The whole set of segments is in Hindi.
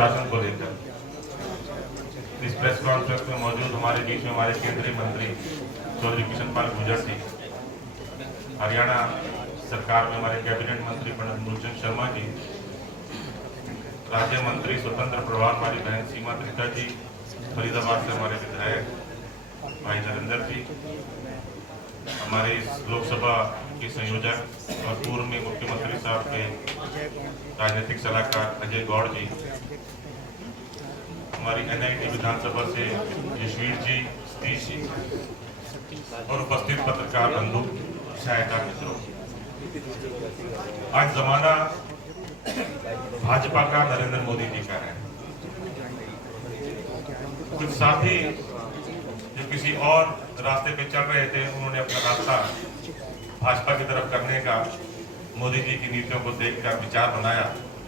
सुशासन को लेकर। इस प्रेस कॉन्फ्रेंस में मौजूद हमारे बीच में हमारे केंद्रीय मंत्री चौधरी किशन पाल गुर्जर जी, हरियाणा सरकार में हमारे कैबिनेट मंत्री पंडित मूलचंद शर्मा जी, राज्य मंत्री स्वतंत्र प्रभार हमारी बहन सीमा त्रिका जी, फरीदाबाद से हमारे विधायक भाई नरेंद्र जी, हमारे इस लोकसभा के संयोजक और पूर्व में मुख्यमंत्री साहब के राजनीतिक सलाहकार अजय गौड़ जी, हमारी NIT विधानसभा से यशवीर जी, सतीश जी और उपस्थित पत्रकार बंधु, सहायता मित्रों। आज जमाना भाजपा का, नरेंद्र मोदी जी का है। कुछ साथी जो किसी और रास्ते पे चल रहे थे, उन्होंने अपना रास्ता भाजपा की तरफ करने का मोदी जी की नीतियों को देखकर विचार बनाया।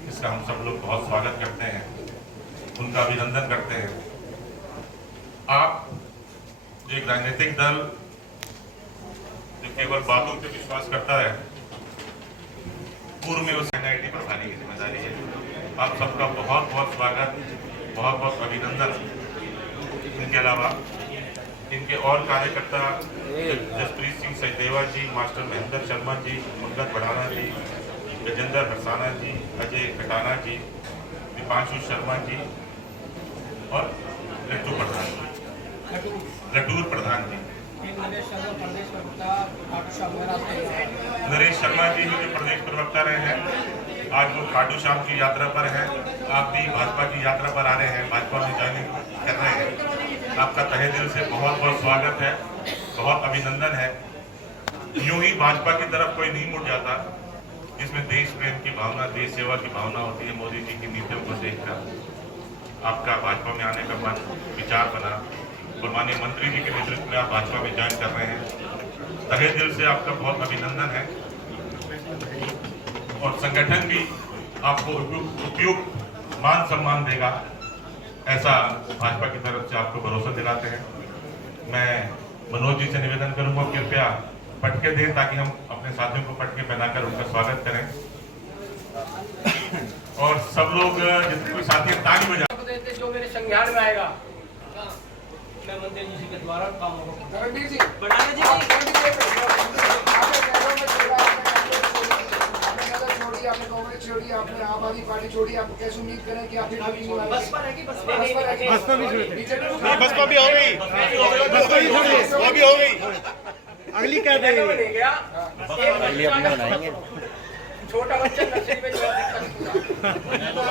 इसका हम सब लोग बहुत स्वागत करते हैं, उनका अभिनंदन करते हैं। आप जो एक राजनीतिक दल जो केवल बातों पे विश्वास करता है, पूर्व में उस NIT प्रभारी की जिम्मेदारी है। आप सबका बहुत बहुत स्वागत, बहुत बहुत अभिनंदन। इनके अलावा इनके और कार्यकर्ता जसप्रीत सिंह सचदेवा जी, मास्टर महेंद्र शर्मा जी, पंकज बढ़ाना जी, गजेंद्र हरसाना जी, अजय कटाना जी, दीपांशु शर्मा जी और लटूर प्रधान जी, नरेश शर्मा जी जो प्रदेश प्रवक्ता रहे हैं, आज वो खाटू श्याम की यात्रा पर हैं। आप भी भाजपा की यात्रा पर आ रहे हैं, भाजपा में ज्वाइनिंग कर रहे हैं। आपका तहे दिल से बहुत बहुत स्वागत है, बहुत अभिनंदन है। यूं ही भाजपा की तरफ कोई नहीं मुड़ जाता जिसमें देश प्रेम की भावना, देश सेवा की भावना होती है। मोदी जी की नीतियों को देखकर आपका भाजपा में आने का मन विचार बना और माननीय मंत्री जी के नेतृत्व में आप भाजपा में ज्वाइन कर रहे हैं। तहे दिल से आपका बहुत अभिनंदन है और संगठन भी आपको उपयुक्त मान सम्मान देगा, ऐसा भाजपा की तरफ से आपको भरोसा दिलाते हैं। मैं मनोज जी से निवेदन करूंगा, कृपया पटके दें ताकि हम अपने साथियों को पटके पहनाकर उनका स्वागत करें। और सब लोग जितने भी साथी ताली बजा जो मेरे संज्ञान में आएगा, मैं मंत्री जी के द्वारा काम होगा। आपने कांग्रेस छोड़ी, आपने आम आदमी पार्टी छोड़ी, आप कैसे उम्मीद करें कि आप बसपा रहेगी, बसपा भी छोड़ी, बसपा भी हो गई, बसपा भी छोड़ी, वो भी हो गई। अगली क्या देंगे? अगली अपनी बनाएंगे। छोटा बच्चा नर्सरी में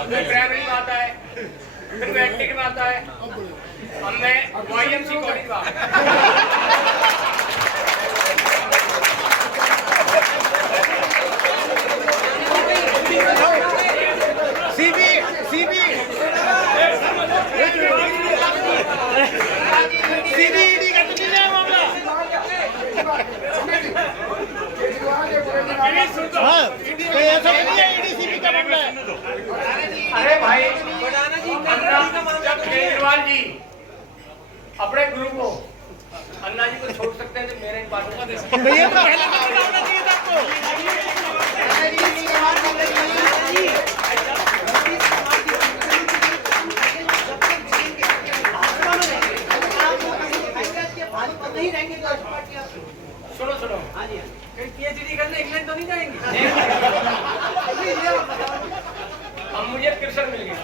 फिर प्राइमरी में आता है, फिर मैट्रिक में आता है, अब मैं YMC कॉलेज में अरे भाई जब केजरीवाल जी अपने गुरु को अन्ना जी को छोड़ सकते हैं तो मेरे पास सुनो सुनो, PhD करने इंग्लैंड तो नहीं जाएंगे? अब मुझे कृष्ण मिल गया,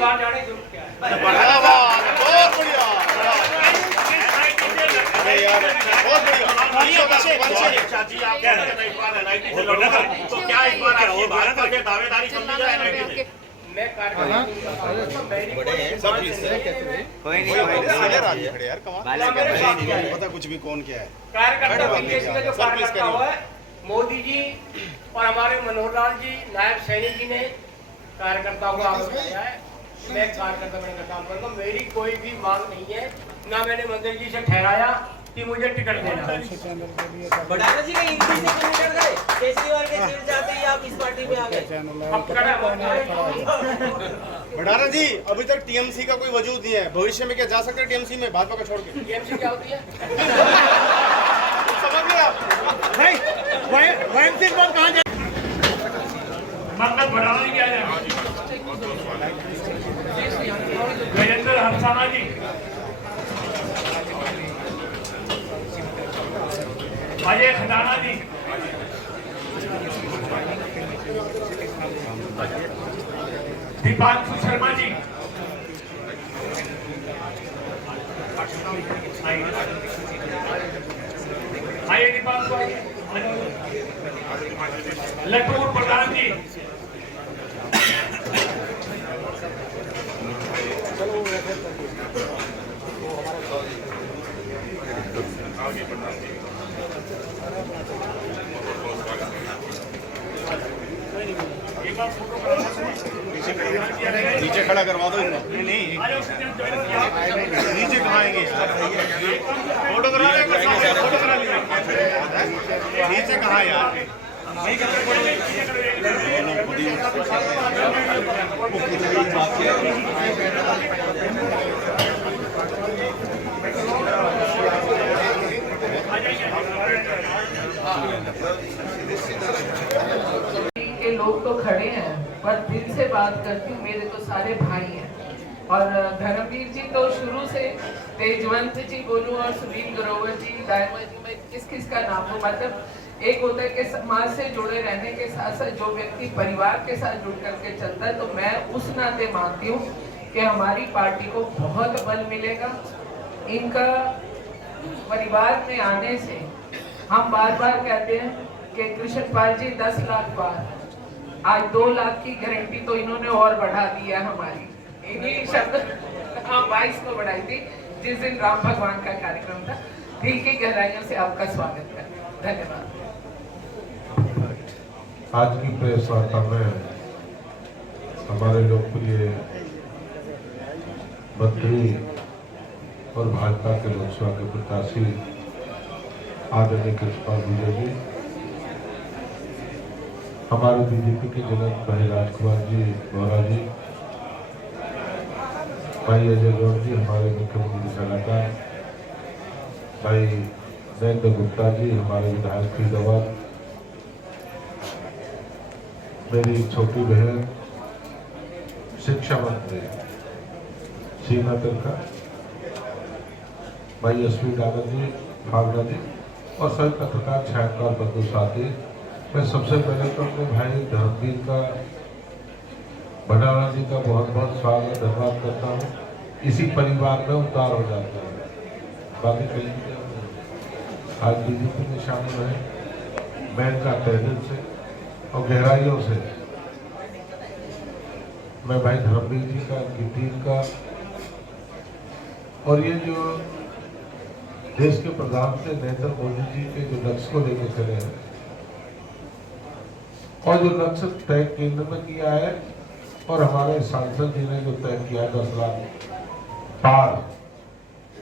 बाहर जाने की जरूरत क्या है? बहुत बढ़िया, बहुत बढ़िया। चाची आप क्या NIT से लड़ोगे तो क्या इस बार आपकी भाजपा के दावेदारी कर ली जाए NIT से? मैं कार्यक्रम पता कुछ भी कौन क्या है। कार्यकर्ता में जो कार्यकर्ता हुआ है, मोदी जी और हमारे मनोहर लाल जी, नायब सैनी जी ने कार्यकर्ताओं को काम किया है। मैं कार्यकर्ता बनने का काम करूंगा। मेरी कोई भी मांग नहीं है, ना मैंने मंत्री जी से ठहराया कि मुझे टिकट देना। बढ़ाना जी का हिंदी से क्यों कर गए? केजरीवाल के जेल जाते ही आप इस पार्टी में आ गए। बढ़ाना जी, अभी तक TMC का कोई वजूद नहीं है, भविष्य में क्या जा सकते हैं TMC में भाजपा को छोड़ के? TMC क्या होती है? समझ गए आप? भाई YMC कौन कहाँ जाए? मतलब बढ़ाना ही क्या है? गजेंद्र हंसाना जी, अजय खजाना जी, दीपांशु शर्मा जी, आइए दीपांशु, लटूर प्रधान जी, नीचे खड़ा करवा दो इनको। नहीं नीचे कहाँ आएंगे यार? फोटो करा फोटो करा लीजिए। नीचे कहाँ यार? के लोग तो खड़े हैं पर दिल से बात करती हूँ, मेरे तो सारे भाई हैं। और धर्मवीर जी तो शुरू से, तेजवंत जी बोलूँ और सुनील ग्रोवर जी, दायमा जी, मैं किस किस का नाम लूं, मतलब एक होता है कि समाज से जुड़े रहने के साथ साथ जो व्यक्ति परिवार के साथ जुड़ करके चलता है, तो मैं उस नाते मानती हूँ कि हमारी पार्टी को बहुत बल मिलेगा। इनका परिवार में आने से हम बार बार कहते हैं कि कृष्ण पाल जी 10 लाख बार, आज 2 लाख की गारंटी तो इन्होंने और बढ़ा दी है हमारी, इन्हीं शब्द हाँ 22 को बढ़ाई थी जिस दिन राम भगवान का कार्यक्रम था। दिल की गहराइयों से आपका स्वागत करते हैं, धन्यवाद। आज की प्रेस वार्ता में हमारे लोकप्रिय मंत्री और भाजपा के लोकसभा के प्रत्याशी आदरणीय कृष्णपाल विजय जी, हमारे बीजेपी के जनक भाई राजकुमार जी गौरा जी, भाई अजय गौर जी, हमारे मुख्यमंत्री सलाहकार भाई नरेंद्र गुप्ता जी, हमारे विधायक फरीदाबाद, मेरी छोटी बहन शिक्षा मंत्री सीमा तिलका, भाई यशवी डागर जी, भावना जी और सभी पत्रकार छायाकार बंधु साथी, मैं सबसे पहले तो अपने भाई धर्मवीर का, भंडारा जी का बहुत बहुत स्वागत धन्यवाद करता हूँ। इसी परिवार में उतार हो जाता है, बाकी कहीं आज बीजेपी में शामिल है। मैं इनका तहे दिल से और गहराइयों से मैं भाई धर्मवीर जी का, इनकी टीम का, और ये जो देश के प्रधानमंत्री नरेंद्र मोदी जी के जो लक्ष्य को लेकर चले हैं और जो लक्ष्य तय केंद्र में किया है और हमारे सांसद जी ने जो तय किया 10 लाख पार,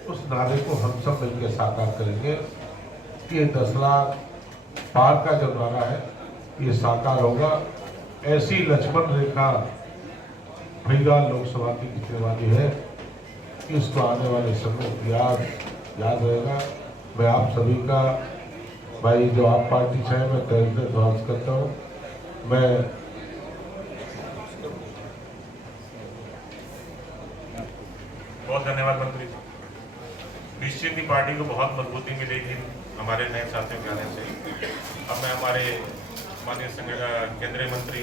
उस नारे को हम सब मिलकर साकार करेंगे कि 10 लाख पार का जो नारा है ये साकार होगा। ऐसी लक्ष्मण रेखा फरीदाबाद लोकसभा की खींचने वाली है कि उसको आने वाले समय याद रहेगा। मैं आप सभी का, भाई जो आप पार्टी से है, मैं तहे दिल से ध्वस्त करता हूँ। मैं बहुत धन्यवाद मंत्री जी। निश्चित ही पार्टी को बहुत मजबूती मिलेगी हमारे नए साथियों के आने से। अब मैं हमारे माननीय केंद्रीय मंत्री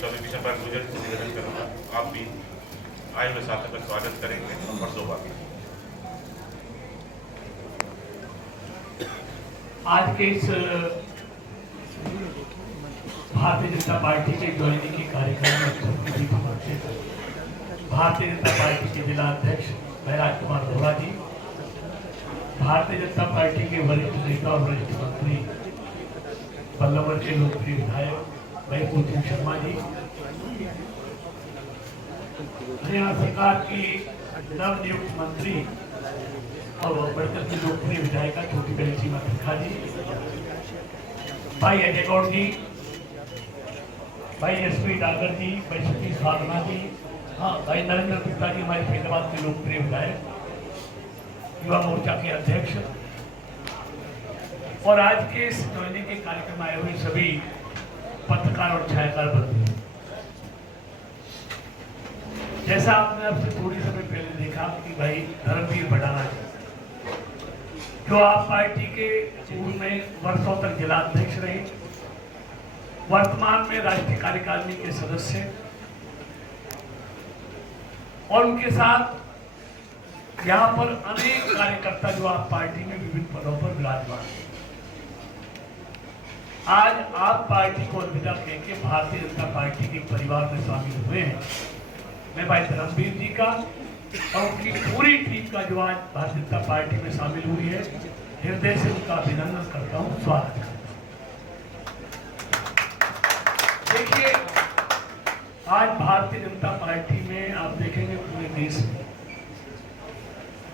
चौधरी कृष्णपाल गुर्जर जी से निवेदन करूँगा, आप भी आए हुए साथियों का स्वागत करेंगे और 2 बात। आज के इस भारतीय जनता पार्टी के ज्वाइनिंग के कार्यक्रम में भारतीय जनता पार्टी के जिला अध्यक्ष भाई राजकुमार गौरा जी, भारतीय जनता पार्टी के वरिष्ठ नेता और वरिष्ठ मंत्री पल्लवर के लोकप्रिय विधायक भाई कुलदीप शर्मा जी, हरियाणा सरकार की नवनियुक्त मंत्री और बढ़कर की लोकप्रिय विधायिका छोटी बहन सीमा तिलका जी, भाई अजय गौड़ जी, भाई यशवी डागर जी, भाई सतीश साधना जी, हाँ भाई नरेंद्र गुप्ता जी, हमारे फरीदाबाद के लोकप्रिय विधायक, युवा मोर्चा के अध्यक्ष, और आज के इस ज्वाइनिंग के कार्यक्रम में आए हुए सभी पत्रकार और छायाकार बंधु, जैसा आपने अब से थोड़ी समय पहले देखा कि भाई धर्मवीर भंडारा जी, जो आप पार्टी के पूर्व में वर्षों तक जिला अध्यक्ष रहे, वर्तमान में राष्ट्रीय कार्यकारिणी के सदस्य, और उनके साथ यहाँ पर अनेक कार्यकर्ता जो आप पार्टी में विभिन्न पदों पर विराजमान हैं। आज आप पार्टी को अलविदा कहकर भारतीय जनता पार्टी के परिवार में शामिल हुए हैं। मैं भाई धर्मवीर जी का और उनकी पूरी टीम का जो आज भारतीय जनता पार्टी में शामिल हुई है, हृदय से उनका अभिनंदन करता हूँ, स्वागत करता हूँ। देखिए, आज भारतीय जनता पार्टी में आप देखेंगे पूरे देश में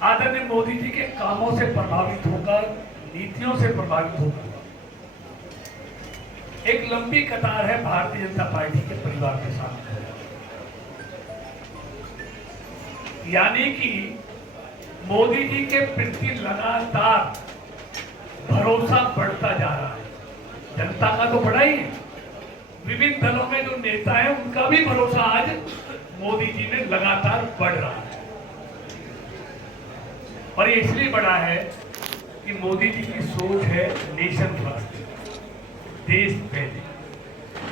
आदरणीय मोदी जी के कामों से प्रभावित होकर, नीतियों से प्रभावित होकर एक लंबी कतार है भारतीय जनता पार्टी के परिवार के सामने। यानी कि मोदी जी के प्रति लगातार भरोसा बढ़ता जा रहा है। जनता का तो बढ़ा ही है, विभिन्न दलों में जो नेता है उनका भी भरोसा आज मोदी जी में लगातार बढ़ रहा है। और ये इसलिए बढ़ा है कि मोदी जी की सोच है नेशन फर्स्ट, देश पहले,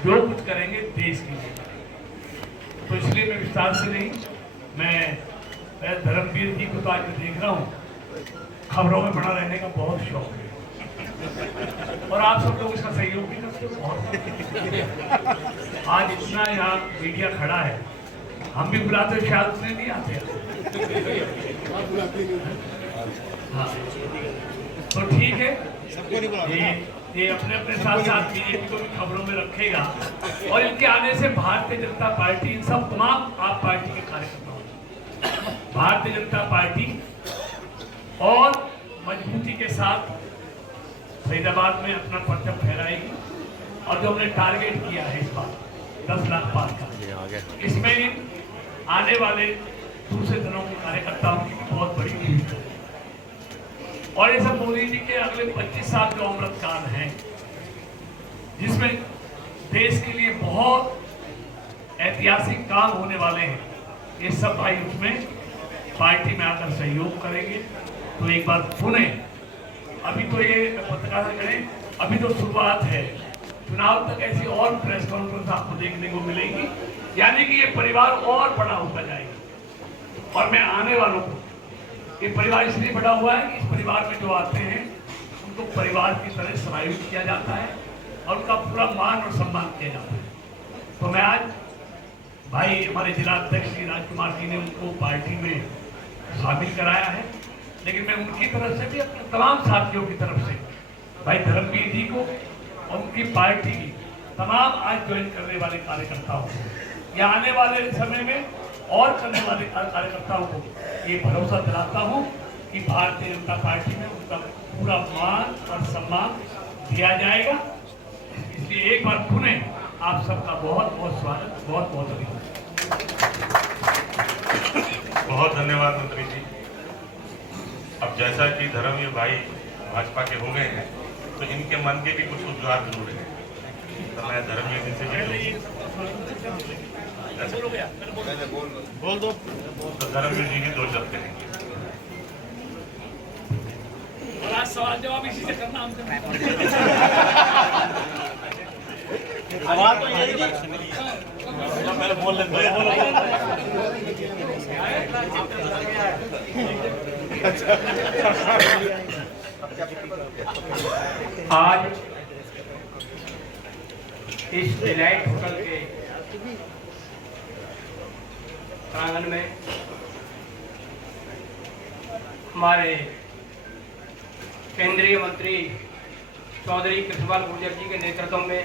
जो कुछ करेंगे देश के लिए। तो इसलिए मैं विस्तार से नहीं, मैं धर्मवीर जी को तो आज मैं देख रहा हूँ, खबरों में बना रहने का बहुत शौक है और आप सब लोग इसका सहयोग भी करते हो बहुत। आज इतना यहाँ मीडिया खड़ा है, हम भी बुलाते शायद उतने नहीं आते। हाँ, तो ठीक है, ये अपने अपने साथ साथ बीजेपी को भी खबरों में रखेगा और इनके आने से भारतीय जनता पार्टी, इन सब तमाम आप पार्टी के कार्यकर्ताओं, भारतीय जनता पार्टी और मजबूती के साथ फरीदाबाद में अपना परचम फहराएगी। और जो हमने टारगेट किया है इस बार 10 लाख पार का, इसमें आने वाले दूसरे दलों के कार्यकर्ताओं की भी बहुत बड़ी भूमिका है। और ये सब मोदी जी के अगले 25 साल जो अमृतकाल हैं, जिसमें देश के लिए बहुत ऐतिहासिक काम होने वाले हैं, ये सब भाई उसमें पार्टी में आकर सहयोग करेंगे। तो एक बार पुनः, अभी तो ये पत्रकार करें, अभी तो शुरुआत है, चुनाव तक ऐसी और प्रेस कॉन्फ्रेंस आपको देखने को मिलेगी, यानी कि ये परिवार और बड़ा होता जाएगा। और मैं आने वालों को, ये परिवार इसलिए बड़ा हुआ है कि इस परिवार में जो आते हैं उनको परिवार की तरह समायोजित किया जाता है और उनका पूरा मान और सम्मान किया जाता है। तो मैं आज भाई हमारे जिला अध्यक्ष श्री राजकुमार जी ने उनको पार्टी में शामिल कराया है, लेकिन मैं उनकी तरफ से भी अपने तमाम साथियों की तरफ से भाई धर्मवीर जी को और उनकी पार्टी की तमाम आज ज्वाइन करने वाले कार्यकर्ताओं को, या आने वाले समय में और करने वाले कार्यकर्ताओं को ये भरोसा दिलाता हूँ कि भारतीय जनता पार्टी में उनका पूरा मान और सम्मान दिया जाएगा। इसलिए एक बार पुनः आप सबका बहुत बहुत स्वागत, बहुत बहुत अभिनंदन। बहुत धन्यवाद मंत्री जी। अब जैसा कि धर्मवीर भाई भाजपा के हो गए हैं, तो इनके मन के भी कुछ उद्गार जरूर हैं। तो मैं धर्मवीर जी से बोल दो, तो धर्मवीर जी भी 2 शब्द कहेंगे। सवाल जवाब इसी से करना हमसे। सवाल तो यही पहले बोल लेते आज इस डिलाइट होटल के प्रांगण में हमारे केंद्रीय मंत्री चौधरी कृष्णपाल गुर्जर जी के नेतृत्व में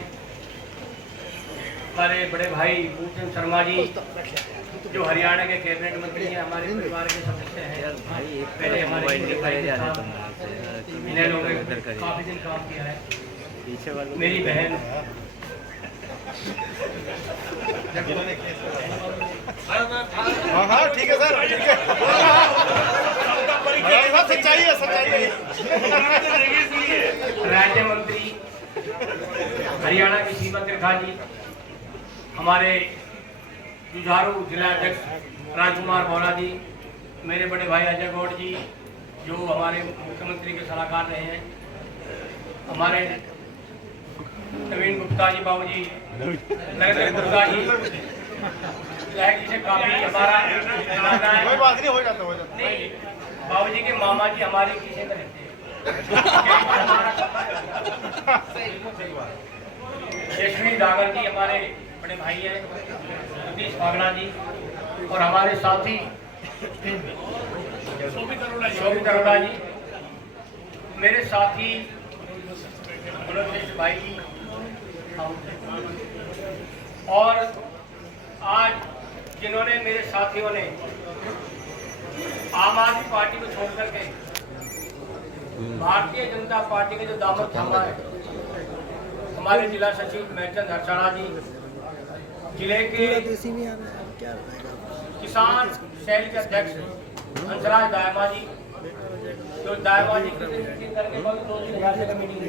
हमारे बड़े भाई भूषण शर्मा जी, जो हरियाणा के कैबिनेट मंत्री हैं, हमारे परिवार के सदस्य हैं, पहले हमारे इन्हें लोगों ने काफी दिन काम किया है। मेरी बहन हाँ ठीक है सर, ठीक है, सच्चाई है, सच्चाई है। राज्य मंत्री हरियाणा की सीमा त्रिखा जी, हमारे जुझारू जिला अध्यक्ष राजकुमार बोरा जी, मेरे बड़े भाई अजय गौड़ जी जो हमारे मुख्यमंत्री के सलाहकार रहे हैं, हमारे नवीन गुप्ता जी, बाबू जी नरेंद्र गुप्ता जी से काफी हमारा कोई बात नहीं, हो जाता नहीं, बाबू जी के मामा जी हमारे पीछे में रहते हैं। यशवी दागर जी हमारे बड़े भाई हैं, सतीश पागड़ा जी, और हमारे साथी शोभित अरोड़ा जी, मेरे साथी भाई जी, और आज जिन्होंने मेरे साथियों ने आम आदमी पार्टी को छोड़ करके भारतीय जनता पार्टी के जो दामन थामा है, हमारे जिला सचिव महचंद हरसाणा जी, जिले के किसान सेल के अध्यक्ष हंसराज दायमा जी, जो दायमा जी की करके बहुत 2-3 हज़ार का मीटिंग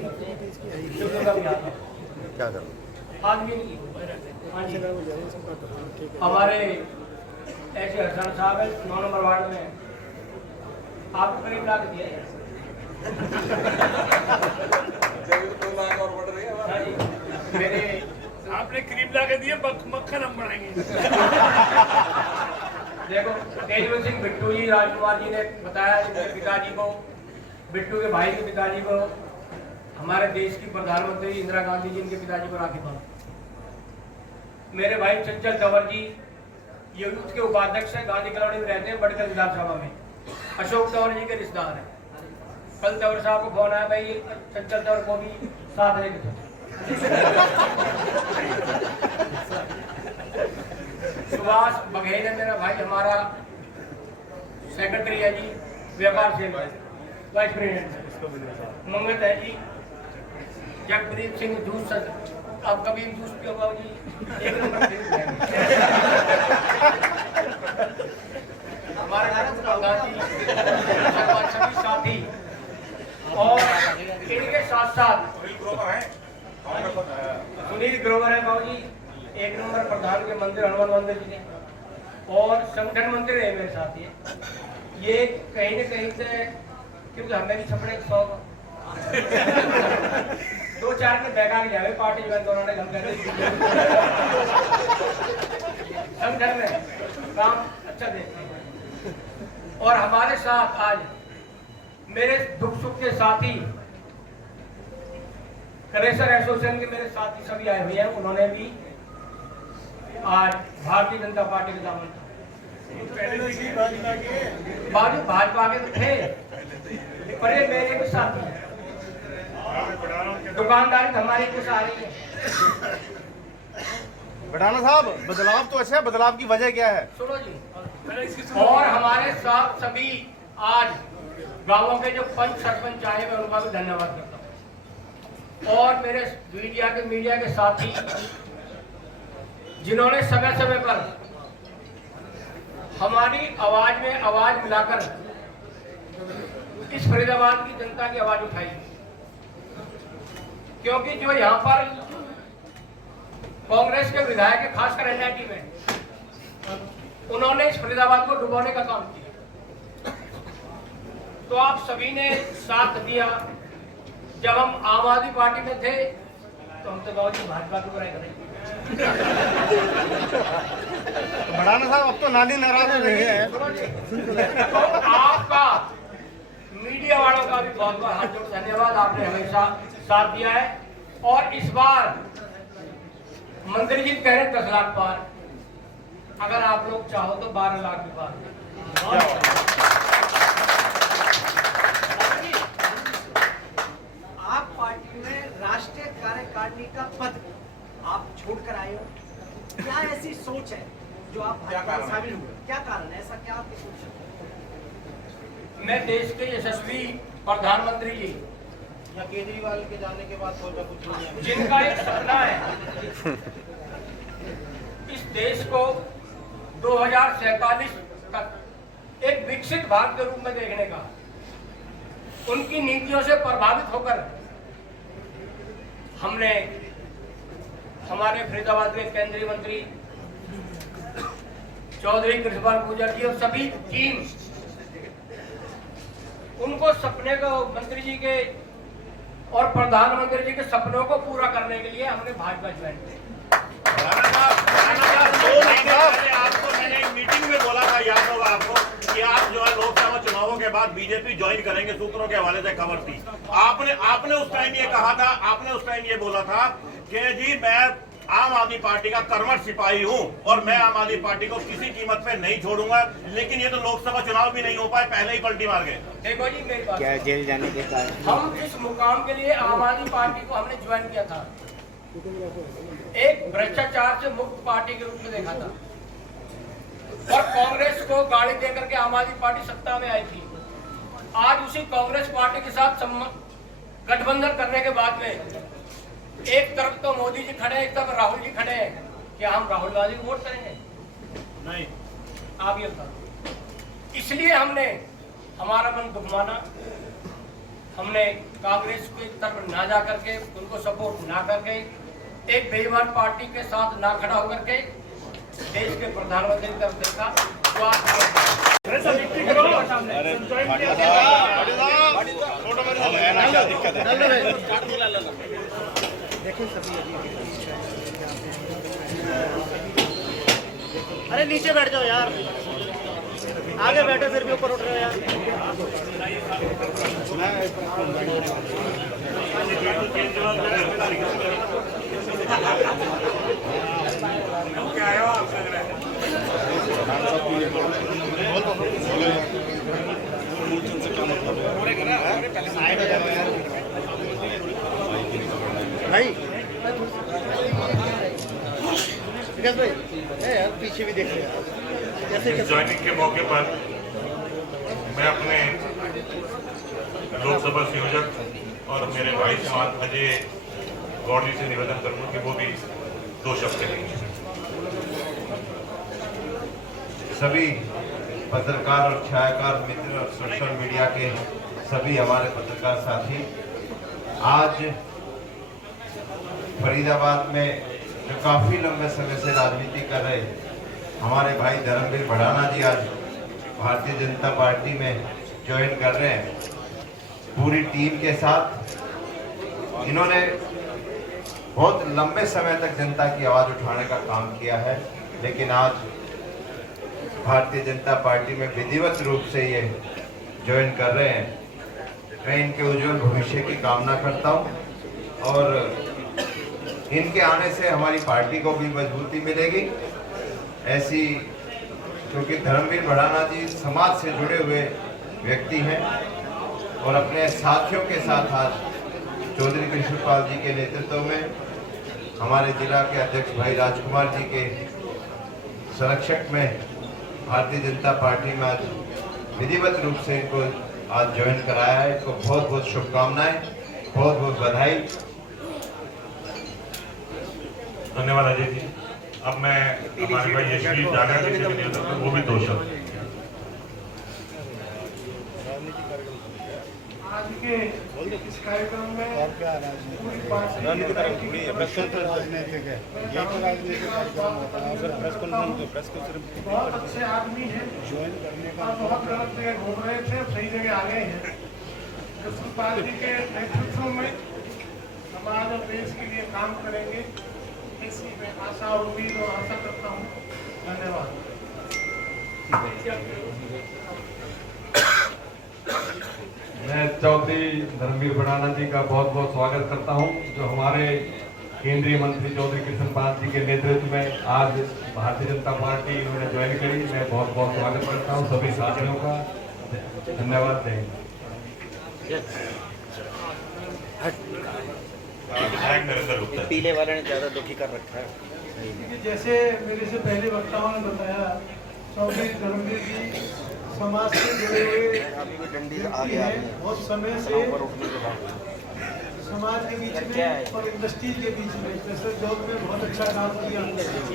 हमारे ऐसे हरसाण साहब है 9 नंबर वार्ड में, आपको करीब ला दिया मेरे आपने करीब ला के दिए, मक्खन हम बनाएंगे। देखो तेजवंत सिंह बिट्टू जी, राजकुमार जी ने बताया इनके पिताजी को, बिट्टू के भाई के पिताजी को, हमारे देश की प्रधानमंत्री इंदिरा गांधी जी इनके पिताजी को राखी बांधी। मेरे भाई चंचल तंवर जी ये उसके उपाध्यक्ष हैं, गांधी कॉलोनी में रहते हैं, बड़कर विधानसभा में, अशोक तंवर जी के रिश्तेदार हैं। कल तंवर साहब को फोन आया, भाई चंचल तंवर को भी साथ लेके सुभाष बघेल है मेरा भाई, हमारा सेक्रेटरी है जी, व्यापार से वाइस प्रेसिडेंट मंगत है जी, जगप्रीत सिंह जूस, आप कभी जूस पियो बाबू जी, एक नंबर हमारे सभी साथी, और इनके साथ साथ सुनील ग्रोवर है बाबू जी, एक नंबर प्रधान के मंदिर हनुमान मंदिर जी ने, और संगठन मंत्री है मेरे साथी है। ये कहीं न कहीं से, क्योंकि हमें भी छपड़े का शौक 2-4 के बैगा के जावे पार्टी ज्वाइन दोनों ने, हम कहते संगठन में काम अच्छा देखते हैं। और हमारे साथ आज मेरे दुख सुख के साथी क्रेशर एसोसिएशन के मेरे साथी सभी आए हुए हैं, उन्होंने भी आज भारतीय जनता पार्टी के दामन बाजू भाजपा के थे, पर ये मेरे भी साथी हैं, दुकानदारी हमारी कुछ आ रही है। बढ़ाना साहब, बदलाव तो अच्छा है, बदलाव की वजह क्या है? सुनो जी, और हमारे साथ सभी आज गांवों के जो पंच सरपंच आए मैं उनका भी धन्यवाद करता हूँ, और मेरे मीडिया के साथी जिन्होंने समय समय पर हमारी आवाज में आवाज मिलाकर इस फरीदाबाद की जनता की आवाज उठाई, क्योंकि जो यहाँ पर कांग्रेस के विधायक है, खासकर एनआईटी में, उन्होंने इस फरीदाबाद को डुबोने का काम किया, तो आप सभी ने साथ दिया। जब हम आम आदमी पार्टी में थे तो हम तो बहुत ही भाजपा की बुराई करेंगे। बढ़ाना साहब, अब तो नानी नाराज हो रही है। तो आपका मीडिया वालों का भी बहुत बहुत हाथ जोड़ धन्यवाद, आपने हमेशा साथ दिया है। और इस बार मंत्री जी कह रहे 10 लाख पार, अगर आप लोग चाहो तो 12 लाख भी पार। आप पार्टी में राष्ट्रीय कार्यकारिणी का पद आप छोड़कर आए हो, क्या ऐसी सोच है जो आप भाजपा में शामिल हुए? क्या कारण है, ऐसा क्या आपकी सोच है? मैं देश के यशस्वी प्रधानमंत्री जी या केजरीवाल के जाने के बाद सोचा कुछ नहीं है, जिनका एक सपना है इस देश को 2047 तक एक विकसित भारत के रूप में देखने का, उनकी नीतियों से प्रभावित होकर हमने हमारे फरीदाबाद के केंद्रीय मंत्री चौधरी कृष्णपाल गुर्जर जी और सभी टीम, उनको सपने को मंत्री जी के और प्रधानमंत्री जी के सपनों को पूरा करने के लिए हमने भाजपा ज्वाइन किया। आपको मैंने एक मीटिंग में बोला था, याद होगा आपको, कि आप जो है लोकसभा चुनावों के बाद बीजेपी ज्वाइन करेंगे, सूत्रों के हवाले से खबर थी। आपने उस टाइम ये कहा था, आपने उस टाइम ये बोला था कि जी मैं आम आदमी पार्टी का कर्मठ सिपाही हूं और मैं आम आदमी पार्टी को किसी कीमत पे नहीं छोड़ूंगा। लेकिन ये तो लोकसभा चुनाव भी नहीं हो पाए, पहले ही पलटी मार गए। देखो जी मेरी बात, क्या जेल जाने के कारण हम जिस मुकाम के लिए आम आदमी पार्टी को हमने ज्वाइन किया था, एक भ्रष्टाचार से मुक्त पार्टी के रूप में देखा था, और कांग्रेस को गाड़ी देकर के आम आदमी पार्टी सत्ता में आई थी। आज उसी कांग्रेस पार्टी के साथ गठबंधन करने के बाद में एक तरफ तो मोदी जी खड़े हैं, एक तरफ राहुल जी खड़े हैं। क्या हम राहुल गांधी को वोट करेंगे? नहीं, आप ये बताओ। इसलिए हमने हमारा मन दुख माना, हमने कांग्रेस की तरफ ना जा करके, उनको सपोर्ट ना करके, एक बेईमान पार्टी के साथ ना खड़ा होकर के देश के प्रधानमंत्री की तरफ देखा। अरे नीचे बैठ जाओ यार, आगे बैठे फिर भी ऊपर उठ रहे हो यार। भाई विकास भाई यार पीछे भी देख रहे हैं। ज्वाइनिंग के मौके पर मैं अपने लोकसभा संयोजक और मेरे भाई समाज अजय गौड़ जी से निवेदन करूंगा कि वो भी 2 शब्द कहेंगे। सभी पत्रकार और छायाकार मित्र और सोशल मीडिया के सभी हमारे पत्रकार साथी, आज फरीदाबाद में जो काफ़ी लंबे समय से राजनीति कर रहे हमारे भाई धर्मवीर भड़ाना जी आज भारतीय जनता पार्टी में ज्वाइन कर रहे हैं। पूरी टीम के साथ इन्होंने बहुत लंबे समय तक जनता की आवाज़ उठाने का काम किया है, लेकिन आज भारतीय जनता पार्टी में विधिवत रूप से ये ज्वाइन कर रहे हैं। मैं इनके उज्जवल भविष्य की कामना करता हूं और इनके आने से हमारी पार्टी को भी मजबूती मिलेगी। ऐसी, क्योंकि धर्मवीर भड़ाना जी समाज से जुड़े हुए व्यक्ति हैं और अपने साथियों के साथ आज चौधरी कृष्णपाल जी के नेतृत्व में हमारे जिला के अध्यक्ष भाई राजकुमार जी के संरक्षक में भारतीय जनता पार्टी में आज विधिवत रूप से इनको आज ज्वाइन कराया है। इनको बहुत बहुत शुभकामनाएं, बहुत बहुत बधाई। धन्यवाद अजय जी। अब मैं हमारे भाई यशवी जागर जी से निवेदन करूं, वो भी 2 शब्द। आज के इस कार्यक्रम में पूरी पार्टी राजनीतिक है, ये तो राजनीतिक कार्यक्रम होता है। अगर प्रेस कॉन्फ्रेंस बहुत अच्छे आदमी हैं, ज्वाइन करने का बहुत गलत जगह घूम रहे थे, सही जगह आ गए हैं। कृष्ण पार्टी के नेतृत्व में समाज और देश के लिए काम करेंगे, इसी में आशा और उम्मीद और आशा करता हूँ। धन्यवाद। मैं चौधरी धर्मवीर भड़ाना जी का बहुत बहुत स्वागत करता हूं, जो हमारे केंद्रीय मंत्री चौधरी कृष्णपाल जी के नेतृत्व में आज भारतीय जनता पार्टी इन्होंने ज्वाइन करी। मैं बहुत बहुत स्वागत करता हूं सभी साथियों का। धन्यवाद। पीले वाले ने ज्यादा दुखी कर रखा है। जैसे मेरे से पहले वक्ताओं ने बताया, चौधरी धर्मवीर जी समाज से जुड़े हुए व्यक्ति हैं। बहुत समय से समाज के बीच में और इंडस्ट्री के बीच में, जैसे जॉब में बहुत अच्छा काम किया।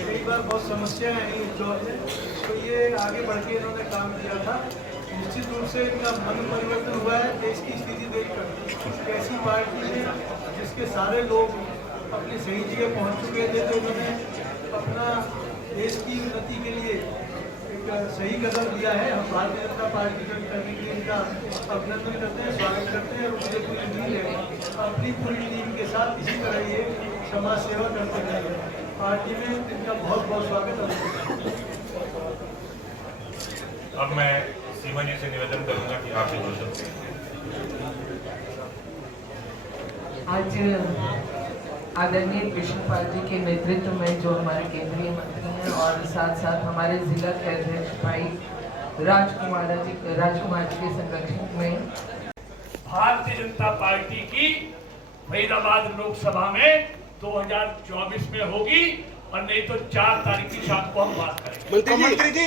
कई बार बहुत समस्याएं आई इस जॉब में, तो ये आगे बढ़ के इन्होंने काम किया था। निश्चित रूप से इनका मन परिवर्तन हुआ है देश की स्थिति देखकर। ऐसी पार्टी में जिसके सारे लोग अपनी सही जगह पहुँच चुके थे, तो उन्होंने अपना देश की उन्नति के लिए एक सही कदम लिया है। हम भारतीय जनता पार्टी ज्वाइन करने के लिए इनका अभिनंदन करते हैं, स्वागत करते हैं और उनसे पूरी टीम है अपनी पूरी टीम के साथ इसी तरह ये समाज सेवा करते रहेंगे। पार्टी में इनका बहुत बहुत स्वागत है। अब मैं सीमा जी से निवेदन करूंगा कि आप भी आज आदरणीय कृष्णपाल जी के नेतृत्व में जो हमारे केंद्रीय मंत्री हैं और साथ साथ हमारे जिला के अध्यक्ष भाई राजकुमार जी के संरक्षण में भारतीय जनता पार्टी की फरीदाबाद लोकसभा में 2024 में होगी और नहीं तो 4 तारीख की शाम को हम बात करेंगे। मंत्री जी